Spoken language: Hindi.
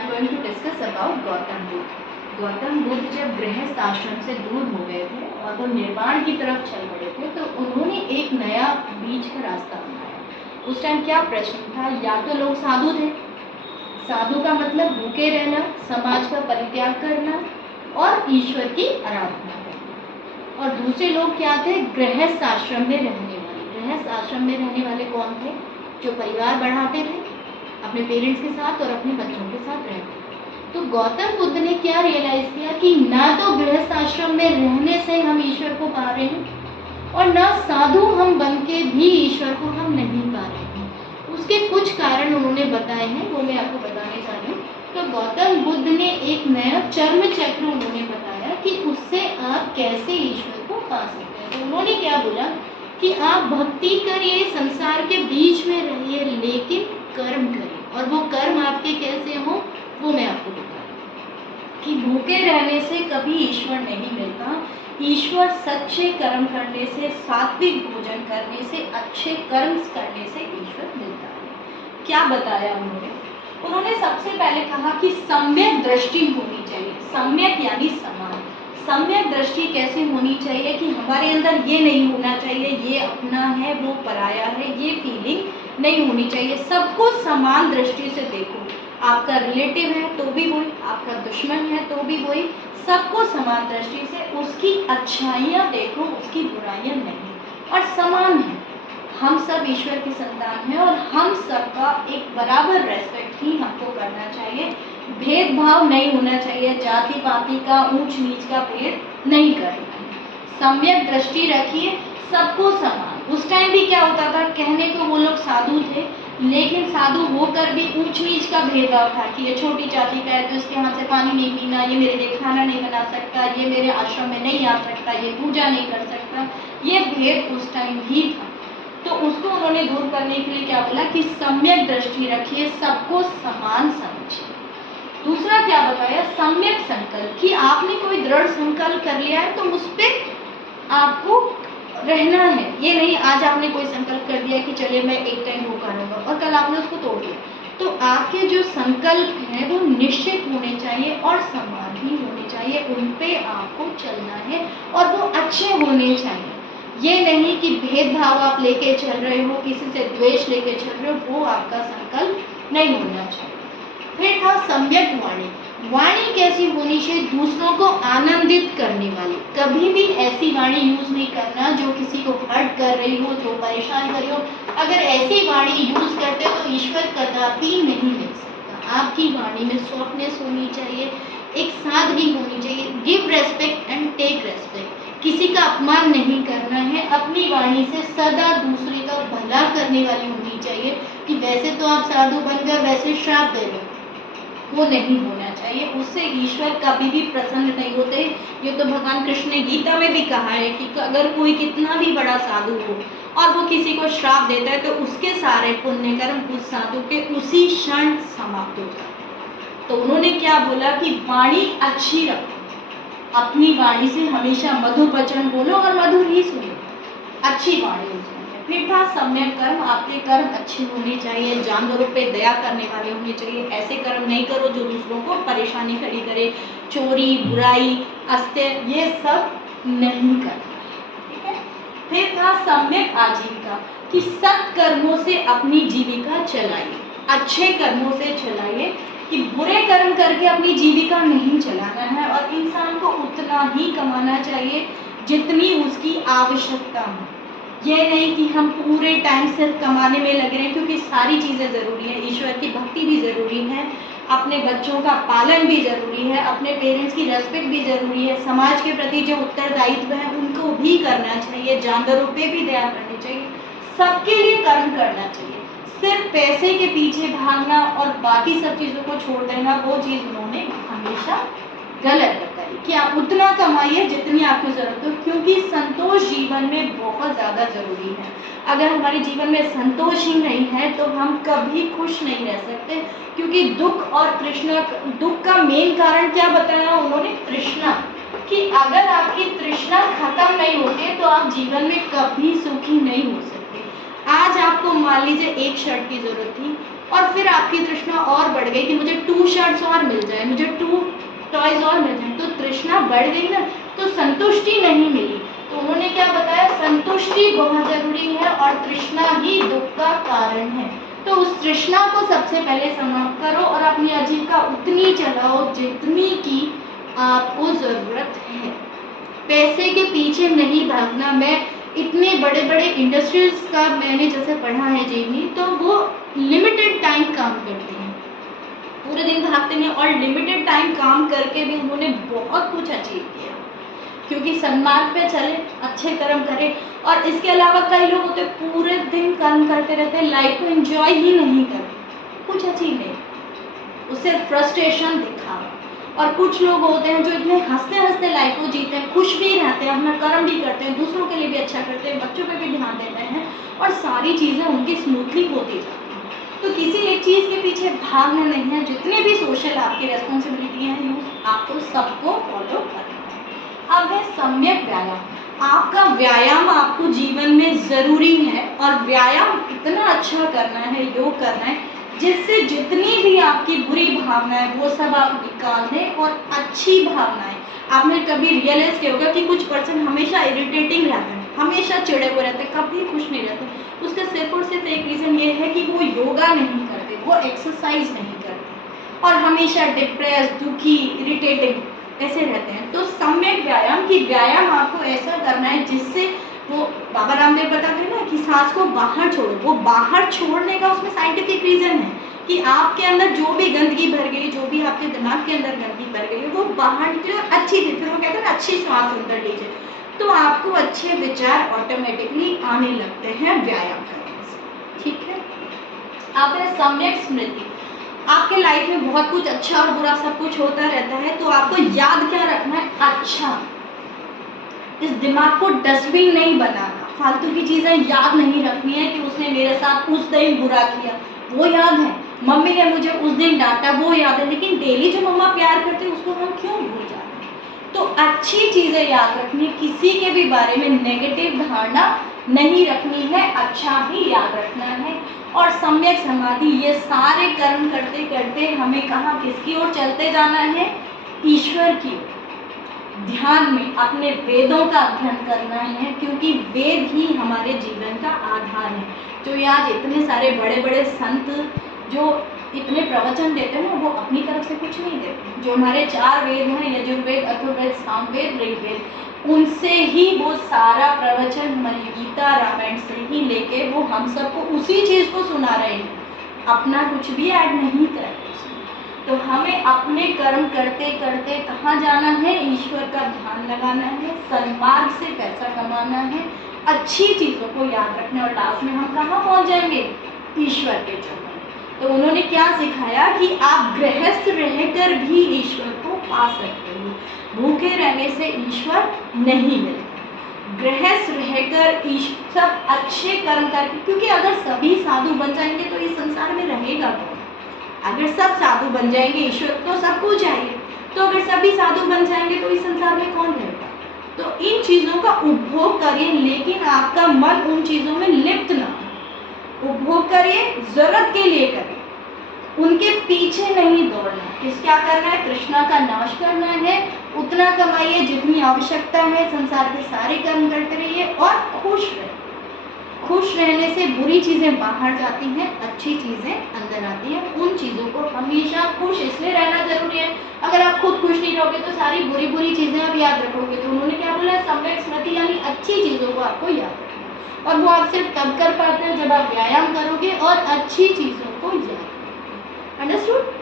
I'm going to discuss about Gautam Buddha. Gautam Buddha जब गृहस्थ आश्रम से दूर हो गए थे और वो निर्वाण की तरफ चल पड़े थे, तो उन्होंने एक नया बीच का रास्ता अपनाया. उस टाइम क्या प्रश्न था? या तो लोग साधु थे, साधु का मतलब भूखे रहना, समाज का परित्याग करना और ईश्वर की आराधना करना. और दूसरे लोग क्या थे? गृहस्थ आश्रम में रहने वाले. गृहस्थ आश्रम में रहने वाले कौन थे? जो परिवार बढ़ाते थे, अपने पेरेंट्स के साथ और अपने बच्चों के साथ रहते. तो गौतम बुद्ध ने क्या रियलाइज किया कि ना तो गृहस्थ आश्रम में रहने से हम ईश्वर को पा रहे हैं और ना साधु हम बन के भी ईश्वर को हम नहीं पा रहे हैं. उसके कुछ कारण उन्होंने बताए हैं, वो मैं आपको बताने जा रही हूँ. तो गौतम बुद्ध ने एक नया चर्म चक्र उन्होंने बताया कि उससे आप कैसे ईश्वर को पा सकते हैं. तो उन्होंने क्या बोला कि आप भक्ति करिए, संसार के बीच में रहिए, लेकिन कर्म करिए. और वो कर्म आपके कैसे हो वो मैं आपको बता रही. कि भूखे रहने से कभी ईश्वर नहीं मिलता. ईश्वर सच्चे कर्म करने से, सात्विक भोजन करने से, अच्छे कर्म करने से ईश्वर मिलता है. क्या बताया उन्होंने सबसे पहले कहा कि सम्यक दृष्टि होनी चाहिए. सम्यक यानी समान. सम्यक दृष्टि कैसे होनी चाहिए कि हमारे अंदर ये नहीं होना चाहिए ये अपना है वो पराया है, ये फीलिंग नहीं होनी चाहिए. सबको समान दृष्टि से देखो. आपका रिलेटिव है तो भी वही, आपका दुश्मन है तो भी वही. सबको समान दृष्टि से उसकी अच्छाइयाँ देखो, उसकी बुराइयाँ नहीं. और समान है, हम सब ईश्वर की संतान हैं और हम सबका एक बराबर रेस्पेक्ट ही हमको करना चाहिए. भेदभाव नहीं होना चाहिए, जाति पाति का, ऊंच नीच का भेद नहीं करना है. सम्यक दृष्टि रखिए, सबको समान. उस टाइम भी क्या होता था, कहने को वो लोग साधु थे, लेकिन साधु होकर भी ऊंच नीच का भेदभाव था कि ये छोटी जाति का है तो इसके हाथ से पानी नहीं पीना, ये मेरे लिए खाना नहीं बना सकता, ये मेरे आश्रम में नहीं आ सकता, ये पूजा नहीं कर सकता. ये भेद उस टाइम भी था. तो उसको उन्होंने दूर करने के लिए क्या बोला कि सम्यक दृष्टि रखिए, सबको समान समझिए. दूसरा क्या बताया? सम्यक संकल्प. कि आपने कोई दृढ़ संकल्प कर लिया है तो उस पर आपको रहना है. ये नहीं आज आपने कोई संकल्प कर दिया कि चलिए मैं एक टाइम वो करूँगा और कल आपने उसको तोड़ दिया. तो आपके जो संकल्प हैं वो निश्चित होने चाहिए और समान ही होने चाहिए. उन पे आपको चलना है और वो अच्छे होने चाहिए. ये नहीं कि भेदभाव आप लेके चल रहे हो, किसी से द्वेष लेके चल रहे हो, वो आपका संकल्प नहीं होना चाहिए. फिर था सम्यक वाणी. वाणी कैसी होनी चाहिए? दूसरों को आनंदित करने वाली. कभी भी ऐसी वाणी यूज नहीं करना जो किसी को हर्ट कर रही हो, जो परेशान कर रही हो. अगर ऐसी वाणी यूज करते हो तो ईश्वर कदापि नहीं मिल सकता. आपकी वाणी में सॉफ्टनेस होनी चाहिए, एक सादगी होनी चाहिए. Give respect and take respect. किसी का अपमान नहीं करना है. अपनी वाणी से सदा दूसरे का भला करने वाली होनी चाहिए. कि वैसे तो आप साधु बन गए, वैसे श्राप दे लो, वो नहीं होना चाहिए. उससे ईश्वर कभी भी प्रसन्न नहीं होते. ये तो भगवान कृष्ण ने गीता में भी कहा है कि अगर कोई कितना भी बड़ा साधु हो और वो किसी को श्राप देता है तो उसके सारे पुण्य कर्म उस साधु के उसी क्षण समाप्त हो जाते हैं. तो उन्होंने क्या बोला कि वाणी अच्छी रखो. अपनी वाणी से हमेशा मधुर वचन बोलो और मधुर ही सुनो. अच्छी वाणी हो चाहिए. फिर था सम्यक कर्म. आपके कर्म अच्छे होने चाहिए, जानवरों पे दया करने वाले होने चाहिए. ऐसे कर्म नहीं करो जो दूसरों को परेशानी खड़ी करे. चोरी, बुराई, अस्त्य, ये सब नहीं करना. ठीक है. फिर था सम्यक आजीविका. कि सत्कर्मों से अपनी जीविका चलाइए, अच्छे कर्मों से चलाइए. कि बुरे कर्म करके अपनी जीविका नहीं चलाना है और इंसान को उतना ही कमाना चाहिए जितनी उसकी आवश्यकता हो. ये नहीं कि हम पूरे टाइम सिर्फ कमाने में लगे रहें, क्योंकि सारी चीज़ें ज़रूरी है. ईश्वर की भक्ति भी ज़रूरी है, अपने बच्चों का पालन भी ज़रूरी है, अपने पेरेंट्स की रेस्पेक्ट भी ज़रूरी है, समाज के प्रति जो उत्तरदायित्व है उनको भी करना चाहिए, जानवरों पे भी दया करनी चाहिए. सबके लिए कर्म करना चाहिए. सिर्फ पैसे के पीछे भागना और बाकी सब चीज़ों को छोड़ देना, वो चीज़ उन्होंने हमेशा गलत बताई. कि आप उतना कमाइए जितनी आपको ज़रूरत हो, क्योंकि संतोष जीवन में बहुत ज़्यादा ज़रूरी है. अगर हमारे जीवन में संतोष ही नहीं है तो हम कभी खुश नहीं रह सकते. क्योंकि दुख और तृष्णा, दुख का मेन कारण क्या बताया उन्होंने? तृष्णा. कि अगर आपकी तृष्णा खत्म नहीं होती तो आप जीवन में कभी सुखी नहीं हो सकते. आज आपको मान लीजिए एक शर्ट की ज़रूरत थी और फिर आपकी तृष्णा और बढ़ गई कि मुझे 2 शर्ट शर्ट्स और मिल जाए, मुझे 2 टॉयज और मिल जाए, तो तृष्णा बढ़ गई ना, तो संतुष्टि नहीं मिली। तो उन्होंने क्या बताया, संतुष्टि बहुत ज़रूरी है और तृष्णा ही दुख का कारण है। तो उस तृष्णा को सबसे पहले समाप्त करो और अपनी आजीविका उतनी चलाओ जितनी की आपको ज़रूरत है। पैसे के पीछे नहीं भागना। मैं इतने बड़े बड़े इंडस्ट्रीज का मैंने जैसे पढ़ा है जीवनी, तो वो लिमिटेड टाइम काम करते हैं, पूरे दिन भागते हैं और लिमिटेड टाइम काम करके भी उन्होंने बहुत कुछ अचीव किया, क्योंकि सन्मार्ग पे चले, अच्छे कर्म करें। और इसके अलावा कई लोग होते पूरे दिन कर्म करते रहते हैं, लाइफ को एंजॉय ही नहीं करते, कुछ अचीव नहीं, उससे फ्रस्ट्रेशन दिखावा। और कुछ लोग होते हैं जो इतने हंसते हंसते लाइफ को जीते हैं, खुश भी रहते हैं, अपना कर्म भी करते हैं, दूसरों के लिए भी अच्छा करते हैं, बच्चों पे भी ध्यान देते हैं और सारी चीज़ें उनकी स्मूथली होती जाती हैं। तो किसी एक चीज़ के पीछे भागना नहीं है। जितने भी सोशल आपकी रेस्पॉन्सिबिलिटी हैं आपको सबको फॉलो करना है। अब है सम्यक व्यायाम। आपका व्यायाम आपको जीवन में ज़रूरी है और व्यायाम इतना अच्छा करना है, योग करना है, जिससे जितनी भी आपकी बुरी भावनाएं वो सब आप निकाल दें और अच्छी भावनाएं। आपने कभी रियलाइज किया होगा कि कुछ पर्सन हमेशा इरिटेटिंग रहते हैं, हमेशा चिड़े हुए रहते हैं, कभी खुश नहीं रहते। उसका सिर्फ और सिर्फ एक रीज़न ये है कि वो योगा नहीं करते, वो एक्सरसाइज नहीं करते और हमेशा डिप्रेस, दुखी, इरिटेटिंग ऐसे रहते हैं। तो सम्यक व्यायाम की व्यायाम आपको ऐसा करना है जिससे वो बाबा रामदेव बताते हैं ना कि सांस को बाहर छोड़ो। वो बाहर छोड़ने का उसमें साइंटिफिक रीज़न है कि आपके अंदर जो भी गंदगी भर गई, जो भी आपके दिमाग के अंदर गंदगी भर गई, वो बाहर निकले और अच्छी थी। फिर वो कहते हैं ना अच्छी श्वास अंदर लीजिए, तो आपको अच्छे विचार ऑटोमेटिकली आने लगते हैं व्यायाम करने से। ठीक है। आप है सम्यक स्मृति। आपके लाइफ में बहुत कुछ अच्छा और बुरा सब कुछ होता रहता है, तो आपको याद क्या रखना है, अच्छा। इस दिमाग को डस्टबिन नहीं बनाना, फालतू की चीज़ें याद नहीं रखनी है कि उसने मेरे साथ उस दिन बुरा किया, वो याद है, मम्मी ने मुझे उस दिन डांटा, वो याद है, लेकिन डेली जो मम्मा प्यार करते हैं उसको हम क्यों भूल जाते हैं। तो अच्छी चीज़ें याद रखनी, किसी के भी बारे में नेगेटिव धारणा नहीं रखनी है, अच्छा ही याद रखना है। और सम्यक समाधि, ये सारे कर्म करते करते हमें कहाँ, किसकी ओर चलते जाना है, ईश्वर की ओर। ध्यान में अपने वेदों का अध्ययन करना है, क्योंकि वेद ही हमारे जीवन का आधार है। जो ये आज इतने सारे बड़े बड़े संत जो इतने प्रवचन देते हैं ना, वो अपनी तरफ से कुछ नहीं देते। जो हमारे 4 वेद हैं, यजुर्वेद, अथर्ववेद, सामवेद, ऋग्वेद, उनसे ही वो सारा प्रवचन हमारी गीता, रामायण से ही लेके वो हम सबको उसी चीज़ को सुना रहे हैं, अपना कुछ भी ऐड नहीं कर रहे। तो हमें अपने कर्म करते करते कहाँ जाना है, ईश्वर का ध्यान लगाना है, सन्मार्ग से पैसा कमाना है, अच्छी चीज़ों को याद रखना, और लास्ट में हम कहाँ पहुँच जाएंगे, ईश्वर के चरणों। तो उन्होंने क्या सिखाया कि आप गृहस्थ रहकर भी ईश्वर को पा सकते हो, भूखे रहने से ईश्वर नहीं मिलता। गृहस्थ रहकर सब अच्छे कर्म करके, क्योंकि अगर सभी साधु बन जाएंगे तो इस संसार में रहेगा कौन। अगर सब साधु बन जाएंगे, ईश्वर तो सबको चाहिए, तो अगर सभी साधु बन जाएंगे तो इस संसार में कौन रहेगा। तो इन चीज़ों का उपभोग करिए, लेकिन आपका मन उन चीज़ों में लिप्त ना हो। उपभोग करिए, जरूरत के लिए करिए, उनके पीछे नहीं दौड़ना। किस क्या करना है, तृष्णा का नाश करना है, उतना कमाइए जितनी आवश्यकता है, संसार के सारे कर्म करते रहिए और खुश रहिए। खुश रहने से बुरी चीज़ें बाहर जाती हैं, अच्छी चीज़ें अंदर आती हैं। उन चीज़ों को हमेशा खुश इसलिए रहना जरूरी है। अगर आप खुद खुश नहीं रहोगे तो सारी बुरी बुरी चीज़ें आप याद रखोगे। तो उन्होंने क्या बोला, सम्यक स्मृति, यानी अच्छी चीज़ों को आपको याद रखना, और वो आप सिर्फ तब कर पाते हैं जब आप व्यायाम करोगे और अच्छी चीज़ों को याद करोगे। अंडरस्टूड।